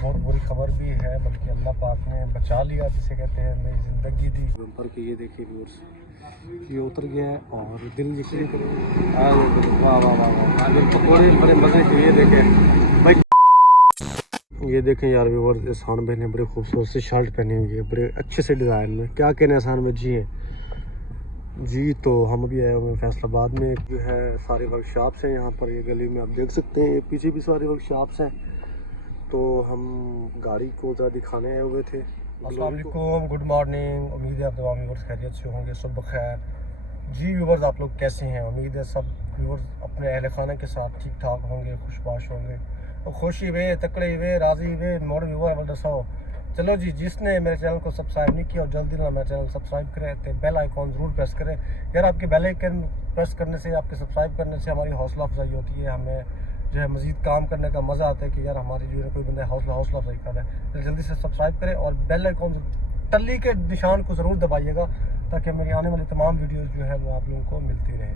बहुत बुरी खबर भी है, बल्कि अल्लाह पाक ने बचा लिया, जिसे कहते हैं मेरी ज़िंदगी दी। बम्पर के ये देखिए व्यूअर्स, ये उतर गया है और दिल यकीन करें, वाह वाह वाह वाह, दिल पकौड़े बड़े मज़े के। ये देखें भाई, ये देखें यार व्यूअर्स, एहसान भाई ने बड़े खूबसूरत सी शर्ट पहनी हुई है, बड़े अच्छे से डिज़ाइन में। क्या कहने एहसान भाई जी है जी। तो हम अभी आए हुए हैं फैसलाबाद में, जो है सारे वर्कशॉप्स हैं यहाँ पर। ये गली में आप देख सकते हैं, पीछे भी सारे वर्कशॉप्स हैं। तो हम गाड़ी को ज़रा दिखाने आए हुए थे। अस्सलाम वालेकुम, गुड मॉर्निंग। उम्मीद है आप तमाम व्यूअर्स खैरियत से होंगे, सुबह खैर जी। व्यूअर्स आप लोग कैसे हैं? उम्मीद है सब व्यूअर्स अपने अहल खाना के साथ ठीक ठाक होंगे, खुशबाश होंगे और खुशी वे तकड़े वे राजी वे मोड़ व्यूअर दसाओ। चलो जी, जिसने मेरे चैनल को सब्सक्राइब नहीं किया और जल्दी ना मेरे चैनल सब्सक्राइब करें, तो बेल आइकॉन ज़रूर प्रेस करें यार। आपके बेल आइकन प्रेस करने से, आपके सब्सक्राइब करने से हमारी हौसला अफजाई होती है, हमें जो है मज़ीद काम करने का मज़ा आता है कि यार हमारी जो है कोई बंदा हौसला अफजाई कर रहा है। तो जल्दी से सब्सक्राइब करें और बेल आइकॉन टल्ली के निशान को ज़रूर दबाइएगा, ताकि मेरी आने वाली तमाम वीडियोस जो है वो आप लोगों को मिलती रहे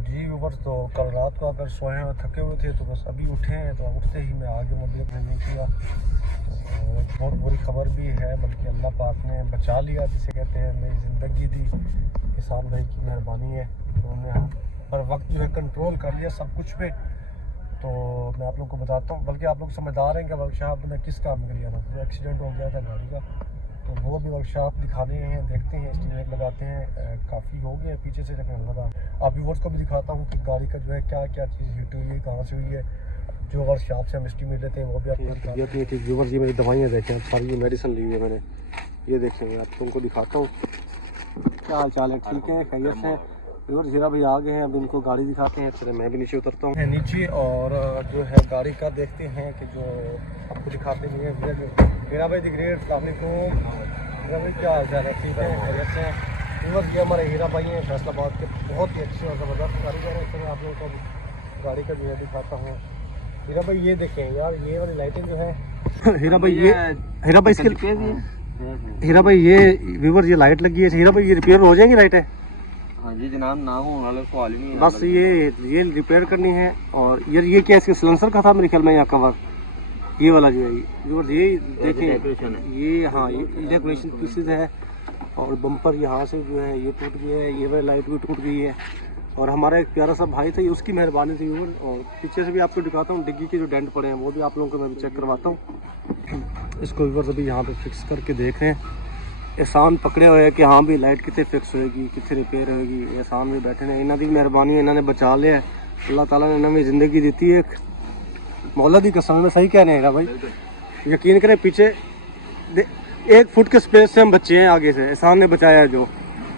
जी। व्यूअर्स, तो कल रात को अगर सोए और थके हुए थे तो बस अभी उठे हैं, तो उठते ही मैं आगे मोबाइल अपने नहीं किया। तो बहुत बुरी खबर भी है, बल्कि अल्लाह पाक ने बचा लिया, जिसे कहते हैं मेरी ज़िंदगी दी। किसान भाई की मेहरबानी है, उन्होंने हम पर वक्त जो है कंट्रोल कर लिया सब कुछ पे। तो मैं आप लोग को बताता हूँ, बल्कि आप लोग समझदार हैं कि वर्कशॉप में किस काम के लिए था। तो एक्सीडेंट हो गया था गाड़ी का, तो वो भी वर्कशॉप दिखाने हैं, देखते हैं, एस्टीमेट लगाते हैं। काफ़ी हो गया पीछे से रखने लगा। आप व्यूअर्स को भी दिखाता हूँ कि गाड़ी का जो है क्या क्या चीज़ हिट हुई है, कहाँ से हुई है। जो वर्कशॉप से हम एस्टीमेट लेते हैं वो भी आपको दिखाते हैं। ठीक व्यूअर्स, ये मेरी दवाइयाँ देखें, सारी मेडिसिन ली हुई है मैंने। ये देखें, मैं आप तुमको दिखाता हूँ। क्या हाल चाल है? ठीक है, खैरियत से। व्यूअर्स, हीरा भाई आ गए हैं, अब इनको गाड़ी दिखाते हैं। चले मैं भी नीचे उतरता हूँ नीचे, और जो है गाड़ी का देखते हैं कि जो आपको दिखाते हैं। हीरा भाई दी ग्रेट, अस्सलाम वालेकुम। हीरा भाई क्या हाल चाल है? ठीक है, खैरियत से। व्यूअर्स, ये हमारे हीरा भाई हैं फैसलाबाद के, बहुत ही अच्छे और ज़बरदस्त कारीगर हैं। इसमें आप लोगों को गाड़ी का जो है दिखाता हूँ। हीरा भाई ये देखें यार, ये वाली लाइटिंग जो है हीरा भाई, ये हीरा भाई इसके हीरा भाई ये व्यूअर्स, ये लाइट लगी है। हीरा भाई ये रिपेयर हो जाएंगी लाइटें? हाँ जी जनाब, ना हो वाला सवाल ही नहीं है। बस ये रिपेयर करनी है। और ये क्या इसके सिलेंसर का था मेरे ख्याल में, यहाँ कवर ये वाला जो है ये देखें, ये हाँ ये डेकोरेशन पीसेज है। और बम्पर यहाँ से जो है ये टूट गया है, ये वाली लाइट भी टूट गई है। और हमारा एक प्यारा सा भाई था, ये उसकी मेहरबानी थी। और पीछे से भी आपको दिखाता हूँ, डिग्गी के जो डेंट पड़े हैं वो भी आप लोगों को मैं चेक करवाता हूँ। इसको व्यूअर्स अभी यहाँ पे फिक्स करके देख रहे हैं। एहसान पकड़े हुए है कि हाँ भी लाइट कितने फिक्स होएगी, कितने रिपेयर होएगी। एहसान भी बैठे ने, इन्हों की मेहरबानी है, इन्होंने बचा लिया है। अल्लाह ताला ने नवी ज़िंदगी दी है। मौला दी कसम में सही कह रहे हैं भाई, यकीन करें। पीछे 1 फुट के स्पेस से हम बच्चे हैं, आगे से एहसान ने बचाया जो,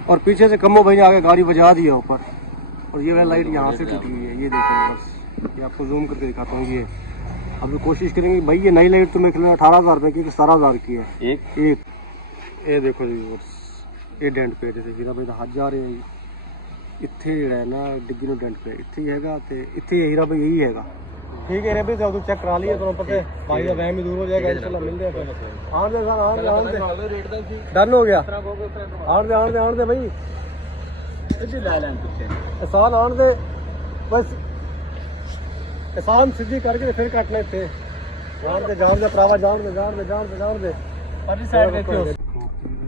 और पीछे से कमो भाई ने आगे गाड़ी बजा दिया ऊपर। और ये वाली लाइट यहाँ से टूटी हुई है, ये देखें। बस ये आपको जूम करके दिखाता हूँ। ये अब कोशिश करेंगे भाई, ये नई लाइट तो मेरे ख्याल में 18,000 रुपये की, 17,000 की है एक। ये देखो जी, ये डेंट पे जैसे हीरा भाई हाथ जा रहे हैं, इतने जड़ा है ना डिग्गी में डेंट पे इतने हैगा, तो इतने हीरा भाई यही हैगा। ठीक है रे भाई, तो चेक करा लिया तो पता है भाई का वहम भी दूर हो जाएगा, इंशाल्लाह मिल जाएगा। डन हो गया। आन दे भाई, एहसान आन दे, बस एहसान सीधी करके फिर कट लेते। जान दे भरावा, जान दे।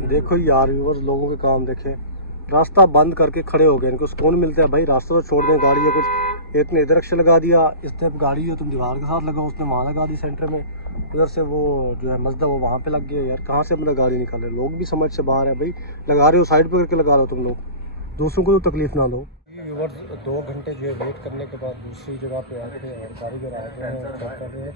देखो यार व्यूअर्स, लोगों के काम देखे, रास्ता बंद करके खड़े हो गए। इनको सुकून मिलता है भाई, रास्ते तो छोड़ दें गाड़ी है कुछ। एक ने इधर अक्ष लगा दिया, इस तरफ गाड़ी है, तुम दीवार के साथ लगाओ, उसने वहाँ लगा दी सेंटर में। उधर से वो जो है मजदा वो वहाँ पे लग गया। यार कहाँ से अपना गाड़ी निकाले, लोग भी समझ से बाहर है भाई। लगा रहे हो साइड पे करके लगा लो, तुम लोग दूसरों को तो तकलीफ ना लो। व्यूअर्स, 2 घंटे जो है वेट करने के बाद दूसरी जगह पे आ गए और कारीगर आ गए हैं, चेक कर रहे हैं।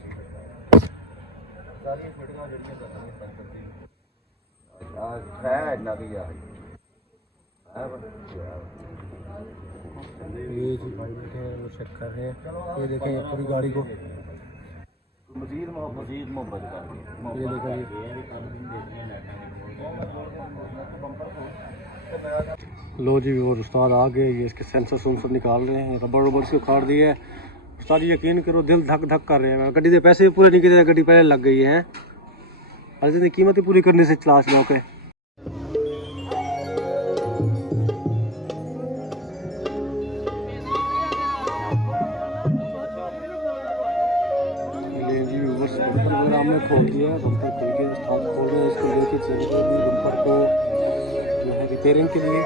ये जी भाई बैठे हैं, वो चेक कर रहे हैं। ये देखें ये पूरी गाड़ी को मजीद मोहब्बत कर, ये देखो लो जी। और उस्ताद आ गए, ये इसके सेंसर सुंसर निकाल रहे हैं, रबड़ से उखाड़ दिए है। उस्ताद जी यकीन करो, दिल धक धक कर रहे हैं। गड्डी के पैसे भी पूरे नहीं किए, गड्डी पहले लग गई है। अर्जी कीमत पूरी करने से चला के हमने खोल दिया है, दफ्तर खुल गया, स्टाफ खोल रहे हैं, इसको लेके चल रहे हैं बम्पर को जो है रिपेयरिंग के लिए।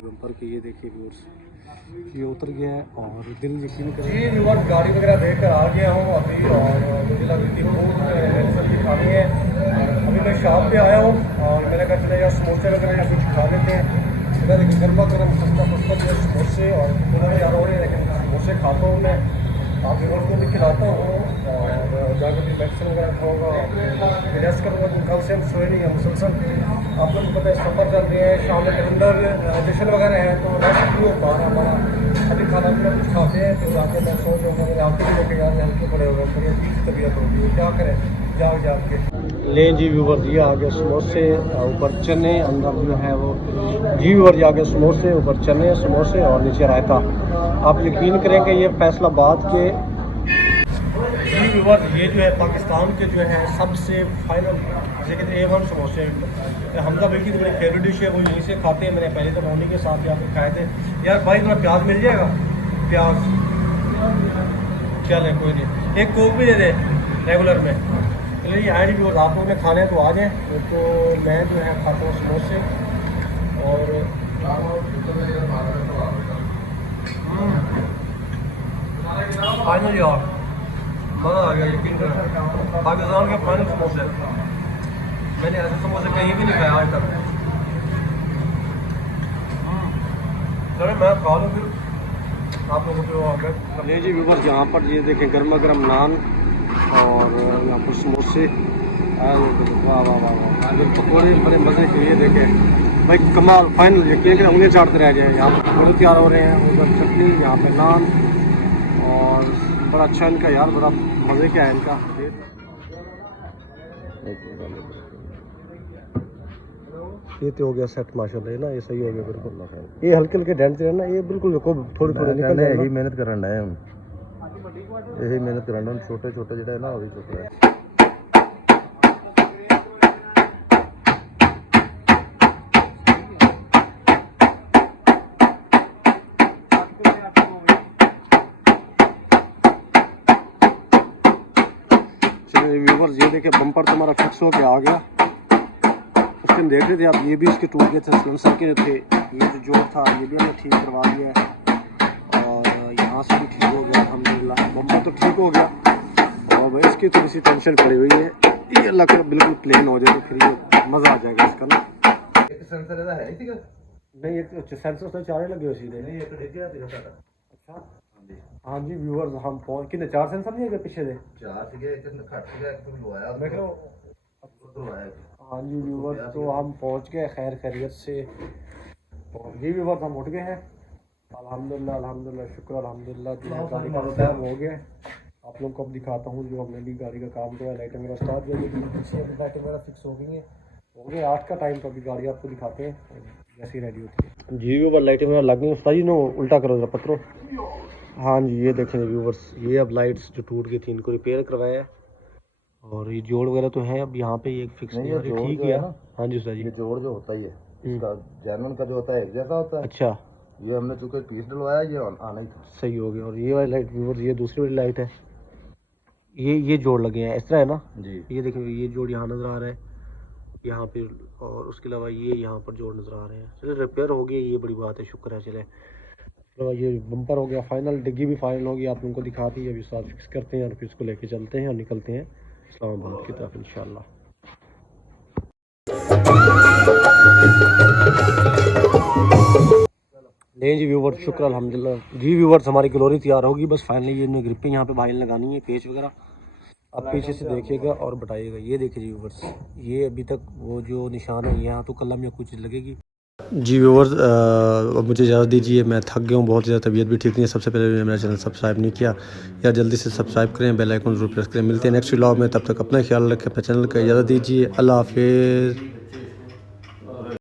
बम्पर के ये देखिए व्यूअर्स, ये उतर गया है और दिल यकीन करें जी व्यूअर्स, गाड़ी वगैरह देख कर आ गया हूँ अभी और मुझे लग रही थी भूख सब्जी खानी है। अभी मैं शॉप पे आया हूँ और मैंने कहा चले यार समोसे वगैरह या कुछ खा लेते हैं। देखिए गर्मा गर्म सस्ता सस्ता जो समोसे और थोड़ा यार हो रहे हैं, लेकिन समोसे खाता हूँ मैं, आप व्यूअर्स को भी खिलाता हूँ और जाकर भी मेडिसिन वगैरह खाऊँगा, रेस्ट करूँगा। कल से हम सोए नहीं है मुसलसल, आप लोगों को पता है सफ़र चल रहे हैं, शाम में कैलेंडर एडिशन वगैरह है तो रेस्ट नहीं हो पा रहा हमारा। अभी खाना पीना कुछ खाते हैं तो जाके मैं सोच रहा हूँ मेरे आपके भी लेके यार हल्के पड़े हो गए, बड़ी अजीब तबीयत होगी, क्या करें जाग जाग के। ले जी व्यूअर्स, ये आ गए समोसे, ऊपर चने, अंदर जो है वो जी व्यूअर्स ये आ गए समोसे, ऊपर चने समोसे और नीचे रायता। आप यकीन करेंगे ये फैसलाबाद के जी व्यूअर्स, ये जो है पाकिस्तान के जो है सबसे फाइनल जैसे कहते हैं A1 समोसे। हमजा भाई की बड़ी फेवरेट डिश है, वो यहीं से खाते हैं। मैंने पहले तो रोनी के साथ जाकर खाए थे। यार भाई थोड़ा प्याज मिल जाएगा, प्याज चले कोई नहीं, एक कोक भी दे दे रेगुलर में। चलिए आए नहीं व्यूअर्स, आप लोगों ने खाने तो आ जाए। तो मैं जो है खाता हूँ समोसे और फाइनल यार मज़ा आ गया, यकीन करें पाकिस्तान के फाइनल समोसे। मैंने ऐसे समोसे कहीं भी नहीं खाया आज तक। चलो मैं खा लूँ फिर आप लोगों को आगे ले जी व्यूअर्स। यहाँ पर ये देखें गर्मा गर्म नान और यहाँ पर समोसे, वाह वाह वाह वाह, पकौड़े बड़े मज़े के। ये देखें भाई कमाल फाइनल, यकीन करें उंगली चाटते रह जाए। यहाँ पर पकौड़े तैयार हो रहे हैं, ऊपर चटनी, यहाँ पर नान और बड़ा अच्छा इनका यार, बड़ा मज़े का है इनका। ये तो हो गया सेट माशाल्लाह ना, ये सही हो गया बिल्कुल। ये हल्के हल्के डेंट है ना, ये बिल्कुल थोड़ी थोड़ी निकल जाए। यही मेहनत करना है, यही मेहनत करना है, छोटे छोटे जो है ना वही छोटे है। व्यूअर्स ये देखिए बम्पर तो हमारा फिक्स हो के आ गया। उस टाइम देख रहे थे आप, ये भी इसके टूट गए थे, सिलेंसर के जो थे, ये जो जोड़ था ये भी हमने ठीक करवा दिया है और यहाँ से भी ठीक हो गया अल्हम्दुलिल्लाह। बम्पर तो ठीक हो गया और भाई इसकी थोड़ी सी टेंशन पड़ी हुई है, ये अल्लाह कर बिल्कुल प्लेन हो जाए तो फिर ये मज़ा आ जाएगा इसका ना। सेंसर है नहीं, एक सेंसर तो चारे लगे हुए सीधे नहीं, एक डिग गया। अच्छा हाँ जी व्यूअर्स, हम पहुँच कितने 4 सेंसर नहीं है पीछे से 4 थे, एक खट गया, एक तो लवाया मैं कह हाँ जी व्यूअर्स, तो हम पहुँच गए खैर खैरियत से। और जी व्यूअर्स हम उठ गए हैं अल्हम्दुलिल्लाह, अल्हम्दुलिल्लाह शुक्र अल्हम्दुलिल्लाह। गाड़ी का काम हो गया। आप लोगों को अब दिखाता हूँ जो हमने भी गाड़ी का काम किया। लाइटें मेरा स्टार्ट हो गई, लाइटें मेरा फिक्स हो गई हैं, हो गए 8 का टाइम। तो अभी गाड़ी आपको दिखाते हैं जैसी रेडी होती है। जी व्यूअर्स लाइटें मेरा लग गई, उस्ताद जी नो उल्टा करो जरा पत्रों। हाँ जी ये देखें व्यूअर्स, ये अब लाइट्स जो टूट गई थी इनको रिपेयर करवाया है और ये जोड़ वगैरह तो है अब यहाँ पे ये फिक्स नहीं है, ठीक है ना। हाँ जी उस्ताद जी, ये जोड़ जो होता ही है इसका जर्मन का जो होता है एक जैसा होता है। अच्छा ये हमने चूंकि पीस डलवाया, ये आना ही था, सही हो गया। और ये वाली लाइट व्यूअर्स, ये दूसरी वाली लाइट है, ये जोड़ लगे हैं इस तरह है ना जी। ये देखें ये जोड़ यहाँ नज़र आ रहा है यहाँ पे, और उसके अलावा ये यहाँ पर जोड़ नज़र आ रहे हैं। चलिए रिपेयर हो गया, ये बड़ी बात है, शुक्र है। चले तो ये बम्पर हो गया फाइनल, डिग्गी भी फाइनल होगी, आप लोगों को दिखाती है। अभी साथ फिक्स करते हैं और फिर इसको लेके चलते हैं और निकलते हैं इस्लामाबाद की तरफ इंशाल्लाह। नहीं जी व्यूवर्स शुक्र अल्हम्दुलिल्लाह। जी व्यूवर्स हमारी ग्लोरी तैयार होगी बस फाइनली। ये ग्रिपें यहाँ पे भाई लगानी है, पेच वगैरह आप पीछे से देखिएगा और बताइएगा। ये देखिए जी व्यूवर्स, ये अभी तक वो जो निशान है यहाँ तो कलम या कुछ लगेगी। जी व्यूवर्स अब मुझे इजाज़त दीजिए, मैं थक गया हूँ बहुत ज़्यादा, तबीयत भी ठीक नहीं है। सबसे पहले मेरा चैनल सब्सक्राइब नहीं किया या जल्दी से सब्सक्राइब करें, बेल आइकन ज़रूर प्रेस करें। मिलते हैं नेक्स्ट व्लॉग में, तब तक अपना ख्याल रखें, अपने चैनल का। इजाज़त दीजिए, अल्लाह हाफिज़।